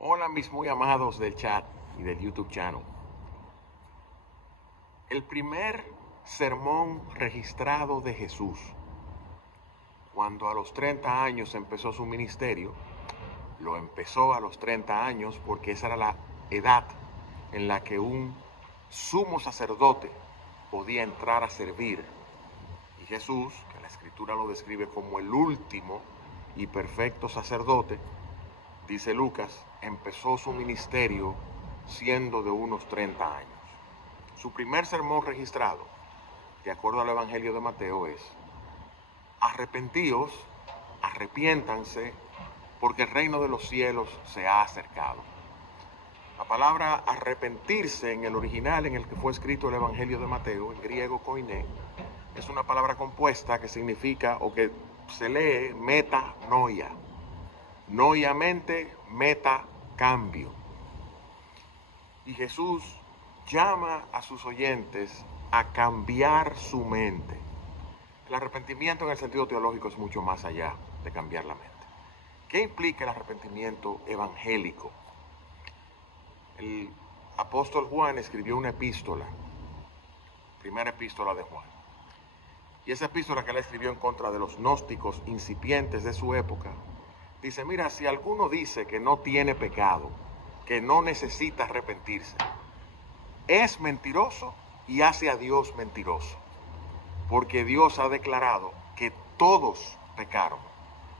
Hola mis muy amados del chat y del YouTube channel. El primer sermón registrado de Jesús, cuando a los 30 años empezó su ministerio, lo empezó a los 30 años porque esa era la edad en la que un sumo sacerdote podía entrar a servir. Y Jesús, que la escritura lo describe como el último y perfecto sacerdote, dice Lucas, empezó su ministerio siendo de unos 30 años. Su primer sermón registrado, de acuerdo al Evangelio de Mateo, es: arrepentíos, arrepiéntanse, porque el reino de los cielos se ha acercado. La palabra arrepentirse en el original en el que fue escrito el Evangelio de Mateo, en griego koiné, es una palabra compuesta que significa, o que se lee, metanoia. Noia mente, meta cambio. Y Jesús llama a sus oyentes a cambiar su mente. El arrepentimiento en el sentido teológico es mucho más allá de cambiar la mente. ¿Qué implica el arrepentimiento evangélico? El apóstol Juan escribió una epístola, primera epístola de Juan. Y esa epístola que él escribió en contra de los gnósticos incipientes de su época, dice: mira, si alguno dice que no tiene pecado, que no necesita arrepentirse, es mentiroso y hace a Dios mentiroso. Porque Dios ha declarado que todos pecaron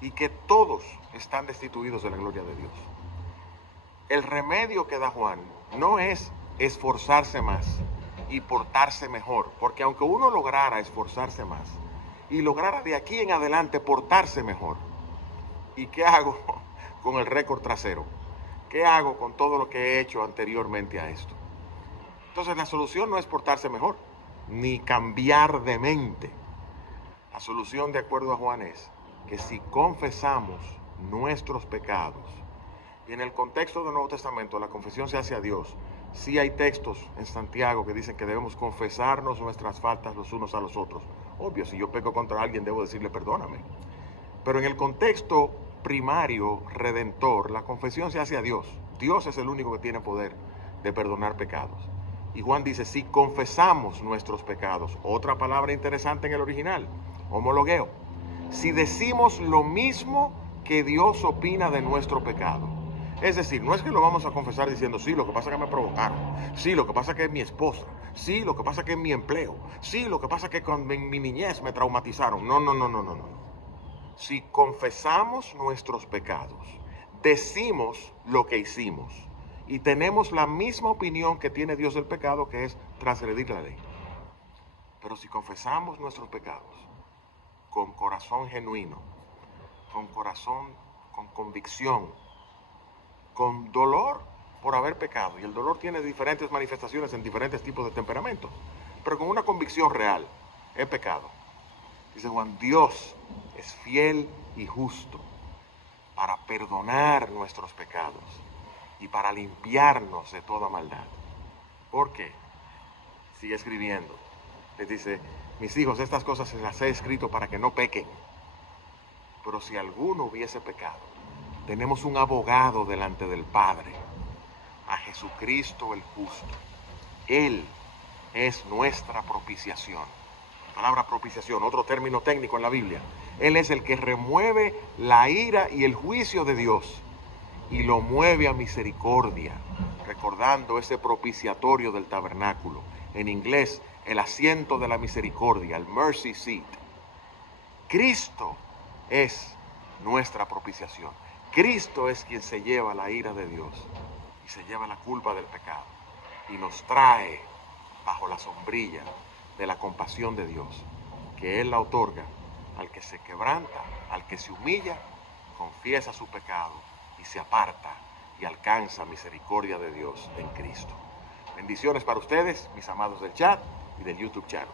y que todos están destituidos de la gloria de Dios. El remedio que da Juan no es esforzarse más y portarse mejor, porque aunque uno lograra esforzarse más y lograra de aquí en adelante portarse mejor, ¿y qué hago con el récord trasero? ¿Qué hago con todo lo que he hecho anteriormente a esto? Entonces la solución no es portarse mejor, ni cambiar de mente. La solución, de acuerdo a Juan, es que si confesamos nuestros pecados, y en el contexto del Nuevo Testamento la confesión se hace a Dios. Sí hay textos en Santiago que dicen que debemos confesarnos nuestras faltas los unos a los otros. Obvio, si yo peco contra alguien debo decirle perdóname. Pero en el contexto primario, redentor, la confesión se hace a Dios. Dios es el único que tiene poder de perdonar pecados. Y Juan dice: si confesamos nuestros pecados, otra palabra interesante en el original, homologueo, si decimos lo mismo que Dios opina de nuestro pecado. Es decir, no es que lo vamos a confesar diciendo: sí, lo que pasa es que me provocaron, sí, lo que pasa es que es mi esposa, sí, lo que pasa es que es mi empleo, sí, lo que pasa es que con mi niñez me traumatizaron. No. Si confesamos nuestros pecados, decimos lo que hicimos y tenemos la misma opinión que tiene Dios del pecado, que es transgredir la ley. Pero si confesamos nuestros pecados con corazón genuino, con corazón, con convicción, con dolor por haber pecado, y el dolor tiene diferentes manifestaciones en diferentes tipos de temperamentos, pero con una convicción real: he pecado. Dice Juan: Dios es fiel y justo para perdonar nuestros pecados y para limpiarnos de toda maldad. ¿Por qué? Sigue escribiendo. Les dice: mis hijos, estas cosas se las he escrito para que no pequen. Pero si alguno hubiese pecado, tenemos un abogado delante del Padre, a Jesucristo el justo. Él es nuestra propiciación. La palabra propiciación, otro término técnico en la Biblia. Él es el que remueve la ira y el juicio de Dios y lo mueve a misericordia, recordando ese propiciatorio del tabernáculo. En inglés, el asiento de la misericordia, el mercy seat. Cristo es nuestra propiciación. Cristo es quien se lleva la ira de Dios y se lleva la culpa del pecado y nos trae bajo la sombrilla de la compasión de Dios, que Él la otorga al que se quebranta, al que se humilla, confiesa su pecado y se aparta y alcanza misericordia de Dios en Cristo. Bendiciones para ustedes, mis amados del chat y del YouTube channel.